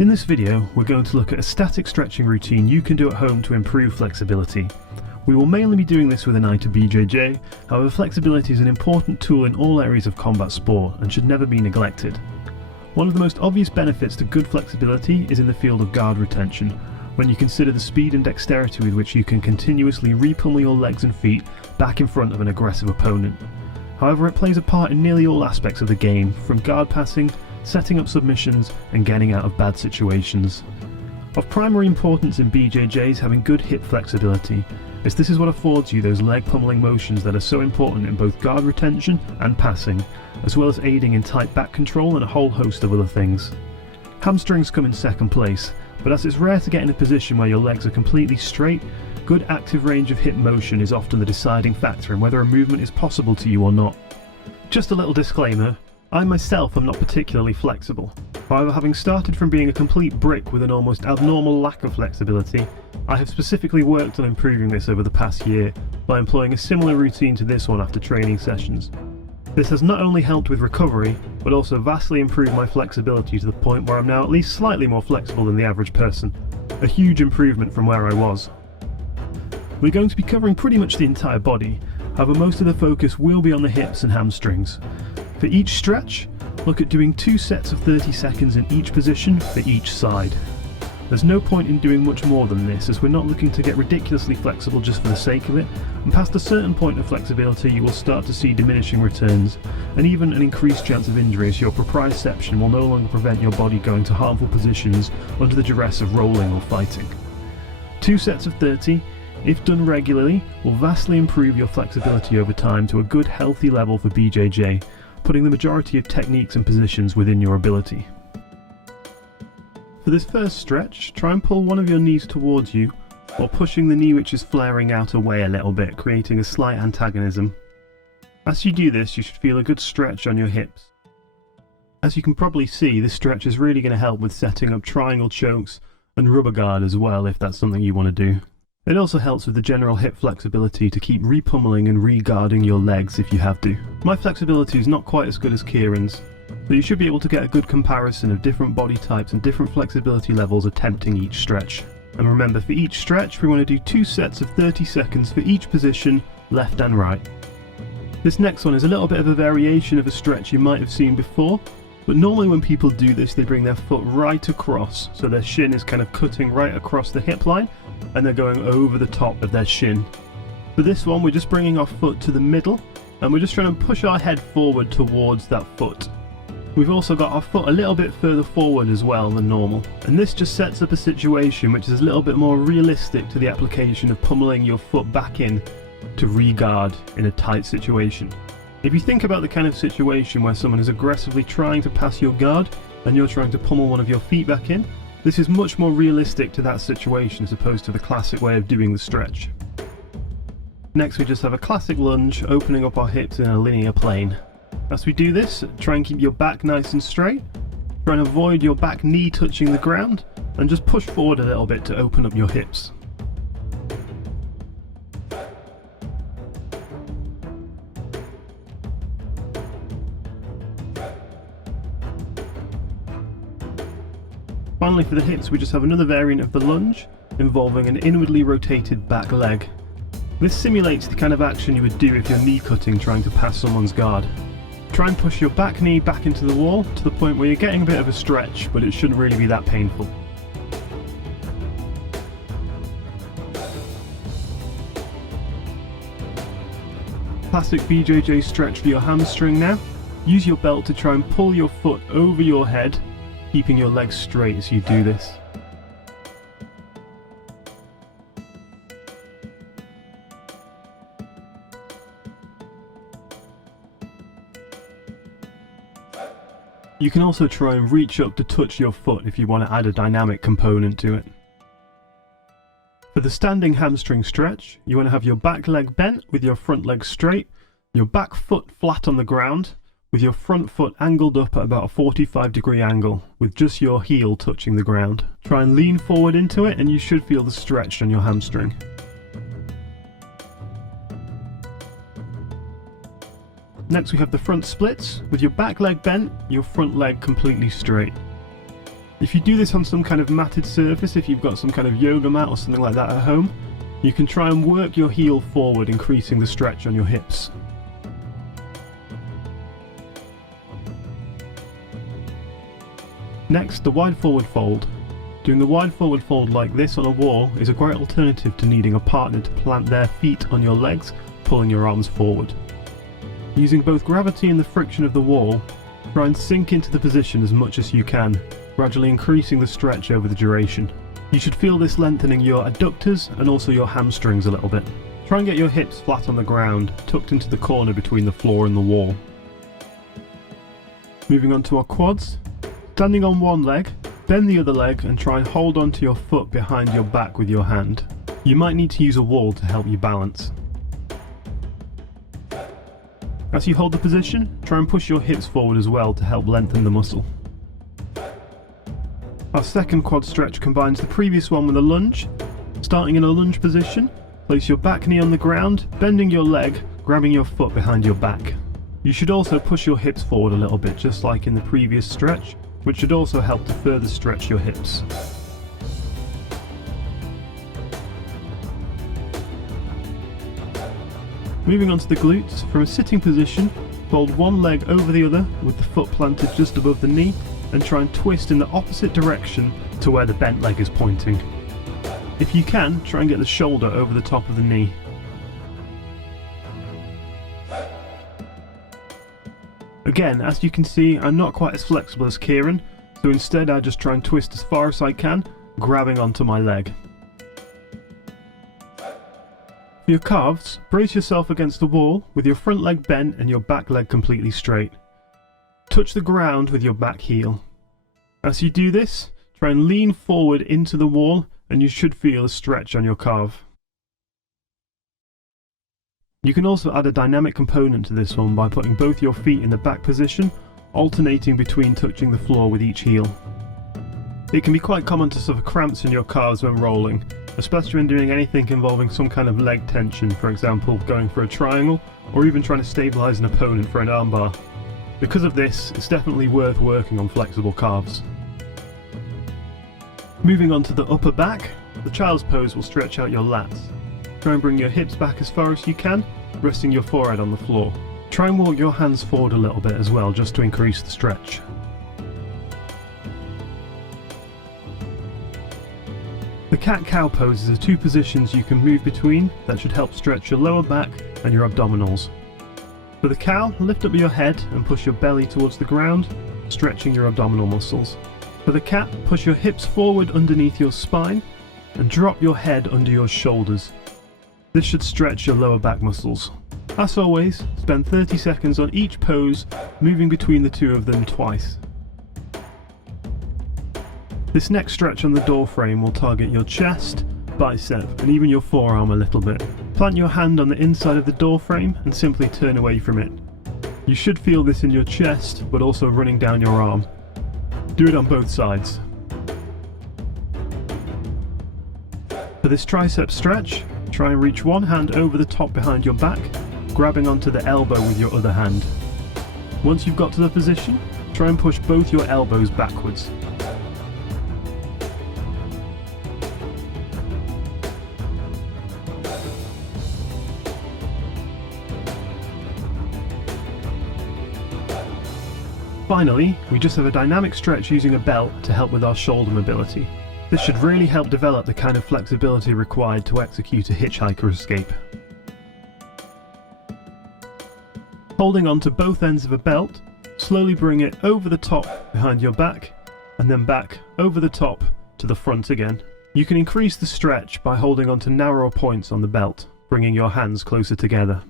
In this video, we're going to look at a static stretching routine you can do at home to improve flexibility. We will mainly be doing this with an eye to BJJ, however flexibility is an important tool in all areas of combat sport and should never be neglected. One of the most obvious benefits to good flexibility is in the field of guard retention, when you consider the speed and dexterity with which you can continuously re-pummel your legs and feet back in front of an aggressive opponent. However, it plays a part in nearly all aspects of the game, from guard passing, setting up submissions, and getting out of bad situations. Of primary importance in BJJ is having good hip flexibility, as this is what affords you those leg pummeling motions that are so important in both guard retention and passing, as well as aiding in tight back control and a whole host of other things. Hamstrings come in second place, but as it's rare to get in a position where your legs are completely straight, good active range of hip motion is often the deciding factor in whether a movement is possible to you or not. Just a little disclaimer, I myself am not particularly flexible. However, having started from being a complete brick with an almost abnormal lack of flexibility, I have specifically worked on improving this over the past year by employing a similar routine to this one after training sessions. This has not only helped with recovery, but also vastly improved my flexibility to the point where I'm now at least slightly more flexible than the average person. A huge improvement from where I was. We're going to be covering pretty much the entire body, however most of the focus will be on the hips and hamstrings. For each stretch, look at doing 2 sets of 30 seconds in each position for each side. There's no point in doing much more than this, as we're not looking to get ridiculously flexible just for the sake of it, and past a certain point of flexibility you will start to see diminishing returns, and even an increased chance of injury, as your proprioception will no longer prevent your body going to harmful positions under the duress of rolling or fighting. 2 sets of 30, if done regularly, will vastly improve your flexibility over time to a good healthy level for BJJ, putting the majority of techniques and positions within your ability. For this first stretch, try and pull one of your knees towards you, while pushing the knee which is flaring out away a little bit, creating a slight antagonism. As you do this, you should feel a good stretch on your hips. As you can probably see, this stretch is really going to help with setting up triangle chokes and rubber guard as well, if that's something you want to do. It also helps with the general hip flexibility to keep re-pummeling and re-guarding your legs if you have to. My flexibility is not quite as good as Kieran's, so you should be able to get a good comparison of different body types and different flexibility levels attempting each stretch. And remember, for each stretch we want to do 2 sets of 30 seconds for each position, left and right. This next one is a little bit of a variation of a stretch you might have seen before, but normally when people do this they bring their foot right across, so their shin is kind of cutting right across the hip line, and they're going over the top of their shin. For this one we're just bringing our foot to the middle, and we're just trying to push our head forward towards that foot. We've also got our foot a little bit further forward as well than normal, and this just sets up a situation which is a little bit more realistic to the application of pummeling your foot back in to re-guard in a tight situation. If you think about the kind of situation where someone is aggressively trying to pass your guard and you're trying to pummel one of your feet back in, this is much more realistic to that situation as opposed to the classic way of doing the stretch. Next we just have a classic lunge, opening up our hips in a linear plane. As we do this, try and keep your back nice and straight, try and avoid your back knee touching the ground, and just push forward a little bit to open up your hips. Finally, for the hips we just have another variant of the lunge, involving an inwardly rotated back leg. This simulates the kind of action you would do if you're knee cutting trying to pass someone's guard. Try and push your back knee back into the wall to the point where you're getting a bit of a stretch, but it shouldn't really be that painful. Classic BJJ stretch for your hamstring now. Use your belt to try and pull your foot over your head, keeping your legs straight as you do this. You can also try and reach up to touch your foot if you want to add a dynamic component to it. For the standing hamstring stretch, you want to have your back leg bent with your front leg straight, your back foot flat on the ground, with your front foot angled up at about a 45-degree angle, with just your heel touching the ground. Try and lean forward into it and you should feel the stretch on your hamstring. Next we have the front splits, with your back leg bent, your front leg completely straight. If you do this on some kind of matted surface, if you've got some kind of yoga mat or something like that at home, you can try and work your heel forward, increasing the stretch on your hips. Next, the wide forward fold. Doing the wide forward fold like this on a wall is a great alternative to needing a partner to plant their feet on your legs, pulling your arms forward. Using both gravity and the friction of the wall, try and sink into the position as much as you can, gradually increasing the stretch over the duration. You should feel this lengthening your adductors and also your hamstrings a little bit. Try and get your hips flat on the ground, tucked into the corner between the floor and the wall. Moving on to our quads. Standing on one leg, bend the other leg and try and hold onto your foot behind your back with your hand. You might need to use a wall to help you balance. As you hold the position, try and push your hips forward as well to help lengthen the muscle. Our second quad stretch combines the previous one with a lunge. Starting in a lunge position, place your back knee on the ground, bending your leg, grabbing your foot behind your back. You should also push your hips forward a little bit, just like in the previous stretch, which should also help to further stretch your hips. Moving on to the glutes, from a sitting position, fold one leg over the other with the foot planted just above the knee and try and twist in the opposite direction to where the bent leg is pointing. If you can, try and get the shoulder over the top of the knee. Again, as you can see, I'm not quite as flexible as Kieran, so instead I just try and twist as far as I can, grabbing onto my leg. For your calves, brace yourself against the wall with your front leg bent and your back leg completely straight. Touch the ground with your back heel. As you do this, try and lean forward into the wall and you should feel a stretch on your calf. You can also add a dynamic component to this one by putting both your feet in the back position, alternating between touching the floor with each heel. It can be quite common to suffer cramps in your calves when rolling, especially when doing anything involving some kind of leg tension, for example going for a triangle or even trying to stabilise an opponent for an armbar. Because of this, it's definitely worth working on flexible calves. Moving on to the upper back, the child's pose will stretch out your lats. Try and bring your hips back as far as you can, resting your forehead on the floor. Try and walk your hands forward a little bit as well, just to increase the stretch. The cat-cow poses are two positions you can move between that should help stretch your lower back and your abdominals. For the cow, lift up your head and push your belly towards the ground, stretching your abdominal muscles. For the cat, push your hips forward underneath your spine and drop your head under your shoulders. This should stretch your lower back muscles. As always, spend 30 seconds on each pose, moving between the two of them twice. This next stretch on the door frame will target your chest, bicep, and even your forearm a little bit. Plant your hand on the inside of the door frame and simply turn away from it. You should feel this in your chest, but also running down your arm. Do it on both sides. For this tricep stretch, try and reach one hand over the top behind your back, grabbing onto the elbow with your other hand. Once you've got to the position, try and push both your elbows backwards. Finally, we just have a dynamic stretch using a belt to help with our shoulder mobility. This should really help develop the kind of flexibility required to execute a hitchhiker escape. Holding on to both ends of a belt, slowly bring it over the top behind your back, and then back over the top to the front again. You can increase the stretch by holding on to narrower points on the belt, bringing your hands closer together.